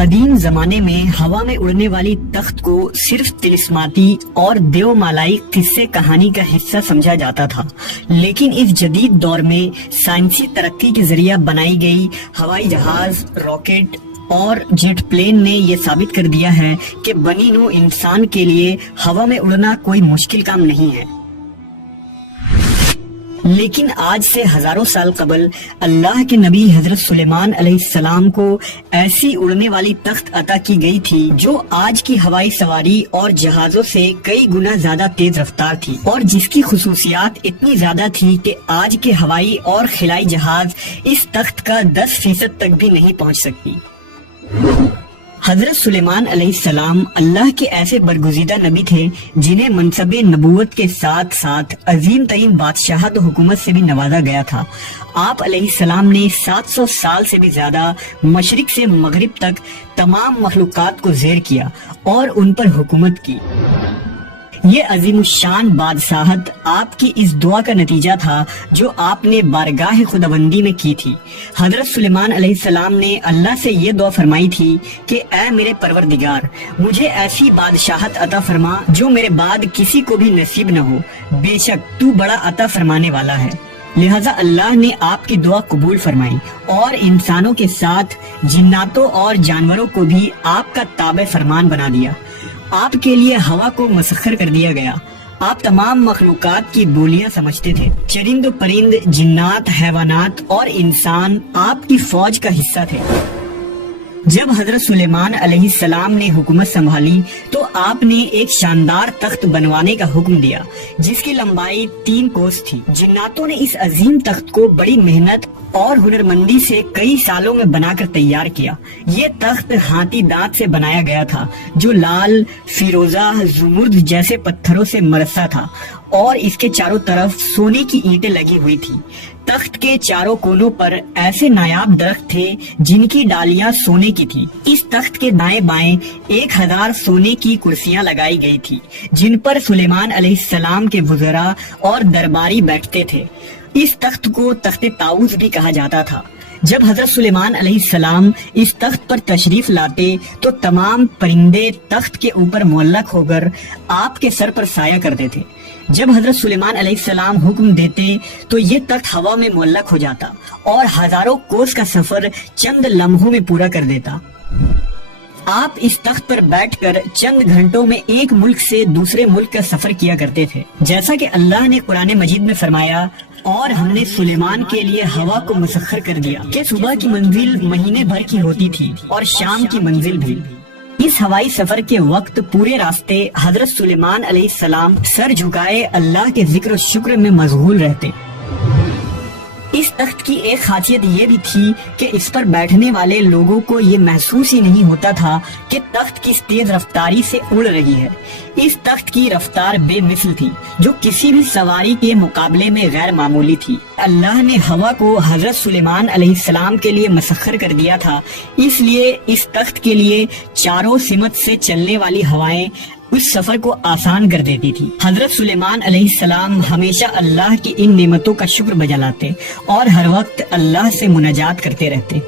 قدیم زمانے میں ہوا میں اڑنے والی تخت کو صرف طلسماتی اور دیو مالائی قصے کہانی کا حصہ سمجھا جاتا تھا، لیکن اس جدید دور میں سائنسی ترقی کے ذریعہ بنائی گئی ہوائی جہاز، راکٹ اور جیٹ پلین نے یہ ثابت کر دیا ہے کہ بنی نوع انسان کے لیے ہوا میں اڑنا کوئی مشکل کام نہیں ہے۔ لیکن آج سے ہزاروں سال قبل اللہ کے نبی حضرت سلیمان علیہ السلام کو ایسی اڑنے والی تخت عطا کی گئی تھی جو آج کی ہوائی سواری اور جہازوں سے کئی گنا زیادہ تیز رفتار تھی، اور جس کی خصوصیات اتنی زیادہ تھی کہ آج کے ہوائی اور خلائی جہاز اس تخت کا 10% تک بھی نہیں پہنچ سکتی۔ حضرت سلیمان علیہ السلام اللہ کے ایسے برگزیدہ نبی تھے جنہیں منصب نبوت کے ساتھ ساتھ عظیم ترین بادشاہت و حکومت سے بھی نوازا گیا تھا۔ آپ علیہ السلام نے 700 سال سے بھی زیادہ مشرق سے مغرب تک تمام مخلوقات کو زیر کیا اور ان پر حکومت کی۔ یہ عظیم الشان بادشاہت آپ کی اس دعا کا نتیجہ تھا جو آپ نے بارگاہ خداوندی میں کی تھی۔ حضرت سلیمان علیہ السلام نے اللہ سے یہ دعا فرمائی تھی کہ اے میرے پروردگار، مجھے ایسی بادشاہت عطا فرما جو میرے بعد کسی کو بھی نصیب نہ ہو، بے شک تو بڑا عطا فرمانے والا ہے۔ لہٰذا اللہ نے آپ کی دعا قبول فرمائی اور انسانوں کے ساتھ جناتوں اور جانوروں کو بھی آپ کا تابع فرمان بنا دیا۔ آپ کے لیے ہوا کو مسخر کر دیا گیا۔ آپ تمام مخلوقات کی بولیاں سمجھتے تھے۔ چرند و پرند، جنات، حیوانات اور انسان آپ کی فوج کا حصہ تھے۔ جب حضرت سلیمان علیہ السلام نے حکومت سنبھالی تو آپ نے ایک شاندار تخت بنوانے کا حکم دیا جس کی لمبائی 3 کوس تھی۔ جناتوں نے اس عظیم تخت کو بڑی محنت اور ہنرمندی سے کئی سالوں میں بنا کر تیار کیا۔ یہ تخت ہاتھی دانت سے بنایا گیا تھا جو لال، فیروزہ، زمرد جیسے پتھروں سے مرصع تھا، اور اس کے چاروں طرف سونے کی اینٹیں لگی ہوئی تھی۔ تخت کے چاروں کونوں پر ایسے نایاب درخت تھے جن کی ڈالیاں سونے کی تھی۔ اس تخت کے دائیں بائیں 1000 سونے کی کرسیاں لگائی گئی تھی جن پر سلیمان علیہ السلام کے وزراء اور درباری بیٹھتے تھے۔ اس تخت کو تخت طاؤس بھی کہا جاتا تھا۔ جب حضرت سلیمان علیہ السلام اس تخت پر تشریف لاتے تو تمام پرندے تخت کے اوپر معلق ہو کر آپ کے سر پر سایہ کرتے تھے۔ جب حضرت سلیمان علیہ السلام حکم دیتے تو یہ تخت ہوا میں معلق ہو جاتا اور ہزاروں کوس کا سفر چند لمحوں میں پورا کر دیتا۔ آپ اس تخت پر بیٹھ کر چند گھنٹوں میں ایک ملک سے دوسرے ملک کا سفر کیا کرتے تھے، جیسا کہ اللہ نے قرآن مجید میں فرمایا، اور ہم نے سلیمان کے لیے ہوا کو مسخر کر دیا کہ صبح کی منزل مہینے بھر کی ہوتی تھی اور شام کی منزل بھی۔ اس ہوائی سفر کے وقت پورے راستے حضرت سلیمان علیہ السلام سر جھکائے اللہ کے ذکر و شکر میں مشغول رہتے۔ اس تخت کی ایک خاصیت یہ بھی تھی کہ اس پر بیٹھنے والے لوگوں کو یہ محسوس ہی نہیں ہوتا تھا کہ تخت کس تیز رفتاری سے اڑ رہی ہے۔ اس تخت کی رفتار بے مثل تھی جو کسی بھی سواری کے مقابلے میں غیر معمولی تھی۔ اللہ نے ہوا کو حضرت سلیمان علیہ السلام کے لیے مسخر کر دیا تھا، اس لیے اس تخت کے لیے چاروں سمت سے چلنے والی ہوائیں اس سفر کو آسان کر دیتی تھی۔ حضرت سلیمان علیہ السلام ہمیشہ اللہ کی ان نعمتوں کا شکر بجا لاتے اور ہر وقت اللہ سے مناجات کرتے رہتے۔